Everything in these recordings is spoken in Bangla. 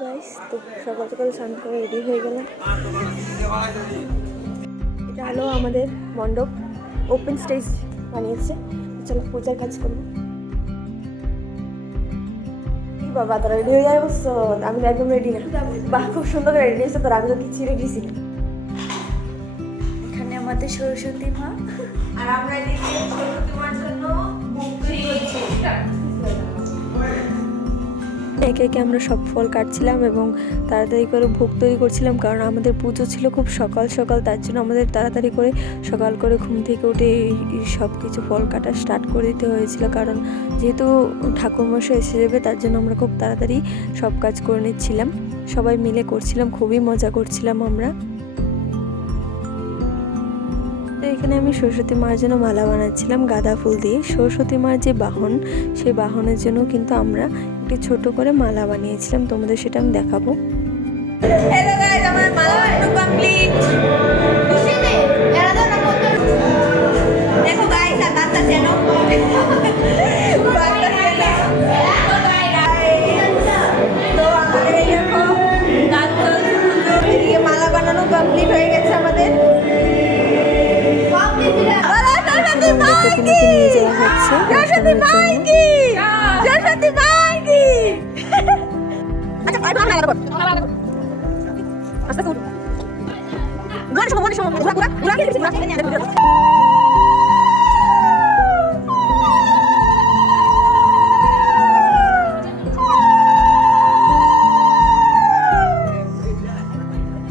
গাইস, তো সকাল সকাল স্নান করে রেডি হয়ে গেলাম। এটা হলো আমাদের মণ্ডপ, ওপেন স্টেজ বানিয়েছে। চলো পূজার কাজ করবো। কি বাবা, তারা রেডি হয়ে যায় বলছো? আমি তো একদম রেডি না। বাহ, খুব সুন্দর করে রেডি হয়েছে। তোর আমি তো কিছু রেডি ছিল। এখানে আমাদের সরস্বতী মা, আর আমরা এদিকে সরস্বতী মার জন্য ভোগ তৈরি করছি। একে একে আমরা সব ফল কাটছিলাম এবং তাড়াতাড়ি করে ভোগ তৈরি করছিলাম, কারণ আমাদের পুজো ছিল খুব সকাল সকাল। তার জন্য আমাদের তাড়াতাড়ি করে সকাল করে ঘুম থেকে উঠে সব কিছু ফল কাটা স্টার্ট করে দিতে হয়েছিল, কারণ যেহেতু ঠাকুরমশাই এসে যাবে তার জন্য আমরা খুব তাড়াতাড়ি সব কাজ করে নিচ্ছিলাম। সবাই মিলে করছিলাম, খুবই মজা করছিলাম আমরা। তো এখানে আমি সরস্বতী মার জন্য মালা বানাচ্ছিলাম গাঁদা ফুল দিয়ে। সরস্বতী মার যে বাহন, সেই বাহনের জন্য কিন্তু আমরা একটি ছোট করে মালা বানিয়েছিলাম, তোমাদের সেটা আমি দেখাবো। হ্যালো গাইস, আমার মালা বানানো কমপ্লিট। দেখো গাইস, আর বাচ্চা চেনো তো আমাদের এই দেখো কাজ চলছে, পুজো মালা বানানো কমপ্লিট হয়ে গেছে আমাদের। প্রতিমাকে নিয়ে যাওয়া হচ্ছে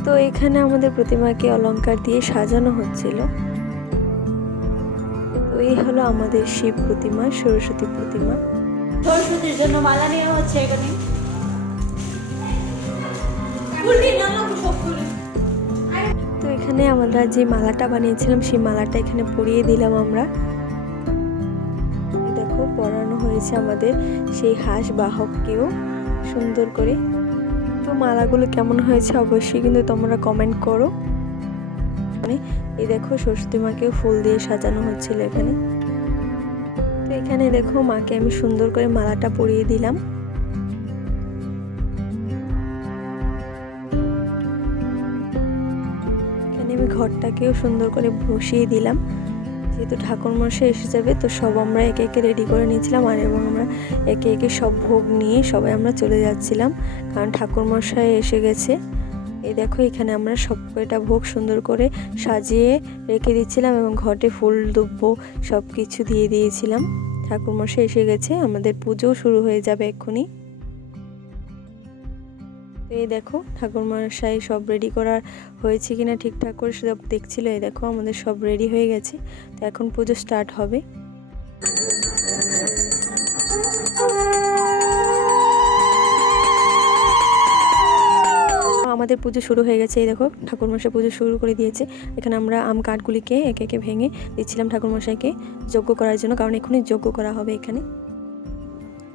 তো এখানে আমাদের প্রতিমাকে অলংকার দিয়ে সাজানো হচ্ছিল। এই হলো আমাদের শিব প্রতিমা, সরস্বতী প্রতিমা। সরস্বতীর জন্য মালা নেওয়া হচ্ছে এখানে। তো এখানে আমরা যে মালাটা বানিয়েছিলাম সেই মালাটা এখানে পরিয়ে দিলাম আমরা। দেখো পরানো হয়েছে আমাদের সেই হাঁস বাহককেও সুন্দর করে। তো মালাগুলো কেমন হয়েছে অবশ্যই কিন্তু তোমরা কমেন্ট করো। এই দেখো সরস্বতী মাকেও ফুল দিয়ে সাজানো হচ্ছিল এখানে। তো এখানে দেখো মাকে আমি সুন্দর করে মালাটা পরিয়ে দিলাম। এখানে আমি ঘরটাকেও সুন্দর করে বসিয়ে দিলাম, যেহেতু ঠাকুরমশাই এসে যাবে। তো সব আমরা একে একে রেডি করে নিয়েছিলাম, আর এবং আমরা একে একে সব ভোগ নিয়ে সবাই আমরা চলে যাচ্ছিলাম, কারণ ঠাকুরমশাই এসে গেছে। এই দেখো এখানে আমরা সব কয়টা ভোগ সুন্দর করে সাজিয়ে রেখে দিচ্ছিলাম এবং ঘটে ফুল দুব্ব সব কিছু দিয়ে দিয়েছিলাম। ঠাকুরমশাই এসে গেছে, আমাদের পুজো শুরু হয়ে যাবে এক্ষুনি। এই দেখো ঠাকুরমশাই সব রেডি করা হয়েছে কিনা ঠিকঠাক করে সব দেখছিল। এই দেখো আমাদের সব রেডি হয়ে গেছে, তো এখন পুজো স্টার্ট হবে। আমাদের পুজো শুরু হয়ে গেছে। এই দেখো ঠাকুরমশাই পুজো শুরু করে দিয়েছে। এখানে আমরা আম কাঠগুলিকে একে একে ভেঙে দিচ্ছিলাম ঠাকুরমশাইকে যজ্ঞ করার জন্য, কারণ এখনই যজ্ঞ করা হবে এখানে।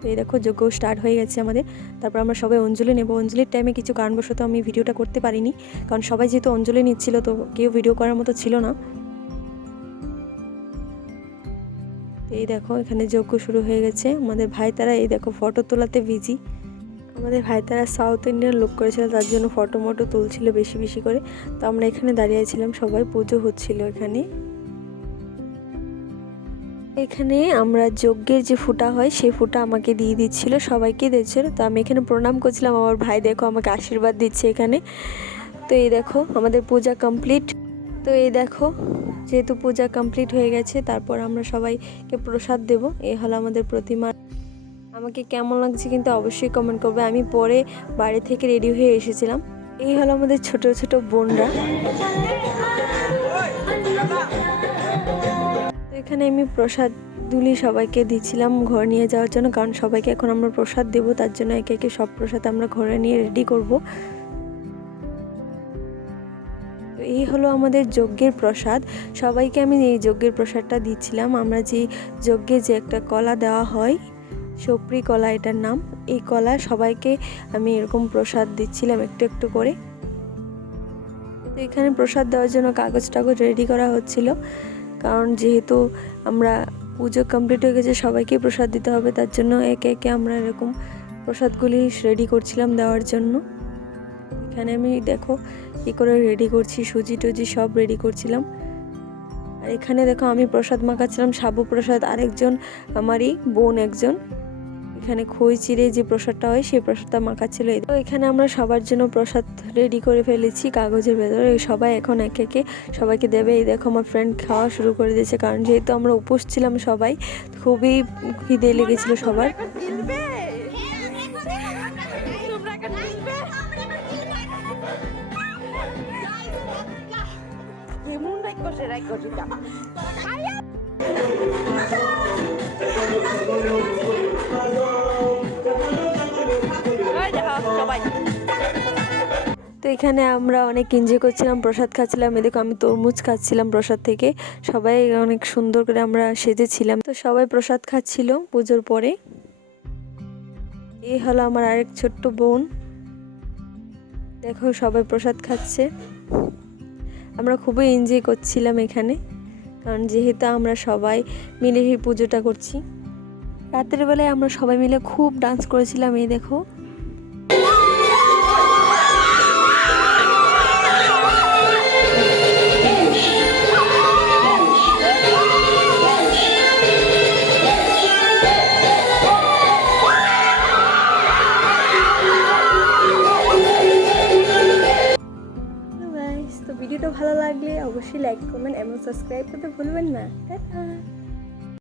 তো এই দেখো যজ্ঞ স্টার্ট হয়ে গেছে আমাদের। তারপর আমরা সবাই অঞ্জলি নেব। অঞ্জলির টাইমে কিছু কারণবশত আমি ভিডিওটা করতে পারিনি, কারণ সবাই যেহেতু অঞ্জলি নিচ্ছিল তো কেউ ভিডিও করার মতো ছিল না। এই দেখো এখানে যজ্ঞ শুরু হয়ে গেছে। আমাদের ভাই তারা এই দেখো ফটো তোলাতে বিজি। আমাদের ভাই তারা সাউথ ইন্ডিয়ান লুক করেছিল, তার জন্য ফটো মটো তুলছিল বেশি বেশি করে। তো আমরা এখানে দাঁড়িয়েছিলাম, সবাই পুজো হচ্ছিল এখানে। এখানে আমরা যজ্ঞের যে ফুটা হয় সেই ফুটা আমাকে দিয়ে দিচ্ছিল, সবাইকে দিচ্ছিল। তো আমি এখানে প্রণাম করছিলাম, আমার ভাই দেখো আমাকে আশীর্বাদ দিচ্ছে এখানে। তো এই দেখো আমাদের পূজা কমপ্লিট। তো এই দেখো যেহেতু পূজা কমপ্লিট হয়ে গেছে, তারপর আমরা সবাইকে প্রসাদ দেব। এই হলো আমাদের প্রতিমা। আমাকে কেমন লাগছে কিন্তু অবশ্যই কমেন্ট করবে। আমি পরে বাড়ি থেকে রেডি হয়ে এসেছিলাম। এই হলো আমাদের ছোট ছোট বোনরা। এখানে আমি প্রসাদ দুলি সবাইকে দিচ্ছিলাম ঘর নিয়ে যাওয়ার জন্য, কারণ সবাইকে এখন আমরা প্রসাদ দেব, তার জন্য একে একে সব প্রসাদ আমরা ঘরে নিয়ে রেডি করব। তো এই হলো আমাদের যজ্ঞের প্রসাদ। সবাইকে আমি এই যজ্ঞের প্রসাদটা দিচ্ছিলাম। আমরা যে যজ্ঞে যে একটা কলা দেওয়া হয়, সপরি কলা এটার নাম, এই কলা সবাইকে আমি এরকম প্রসাদ দিচ্ছিলাম একটু একটু করে। তো এখানে প্রসাদ দেওয়ার জন্য কাগজ টাগজ রেডি করা হচ্ছিল, কারণ যেহেতু আমরা পুজো কমপ্লিট হয়ে গেছে সবাইকে প্রসাদ দিতে হবে, তার জন্য একে একে আমরা এরকম প্রসাদগুলি রেডি করছিলাম দেওয়ার জন্য। এখানে আমি দেখো কী করে রেডি করছি, সুজি টুজি সব রেডি করছিলাম। আর এখানে দেখো আমি প্রসাদ মাখাচ্ছিলাম, সাবু প্রসাদ, আরেকজন আমারই বোন একজন এখানে খই চিড়ে যে প্রসাদটা হয় সেই প্রসাদটা মাখাচ্ছিল। তো এখানে আমরা সবার জন্য প্রসাদ রেডি করে ফেলেছি কাগজের ভেতরে, সবাই এখন এক একে সবাইকে দেবে। এই দেখো আমার ফ্রেন্ড খাওয়া শুরু করে দিয়েছে, কারণ যেহেতু আমরা উপোস ছিলাম সবাই, খুবই খিদে লেগেছিল সবার। তো এখানে আমরা অনেক এনজয় করছিলাম, প্রসাদ খাচ্ছিলাম। এদিকে আমি তরমুজ খাচ্ছিলাম প্রসাদ থেকে। সবাই অনেক সুন্দর করে আমরা সেজেছিলাম। তো সবাই প্রসাদ খাচ্ছিল পুজোর পরে। এই হলো আমার আরেক ছোট্ট বোন, দেখো সবাই প্রসাদ খাচ্ছে। আমরা খুবই এনজয় করছিলাম এখানে, কারণ যেহেতু আমরা সবাই মিলে এই পুজোটা করছি। রাতের বেলায় আমরা সবাই মিলে খুব ডান্স করেছিলাম। এই দেখো তো ভিডিওটা ভালো লাগলে অবশ্যই লাইক, কমেন্ট এবং সাবস্ক্রাইব করতে ভুলবেন না। টাটা।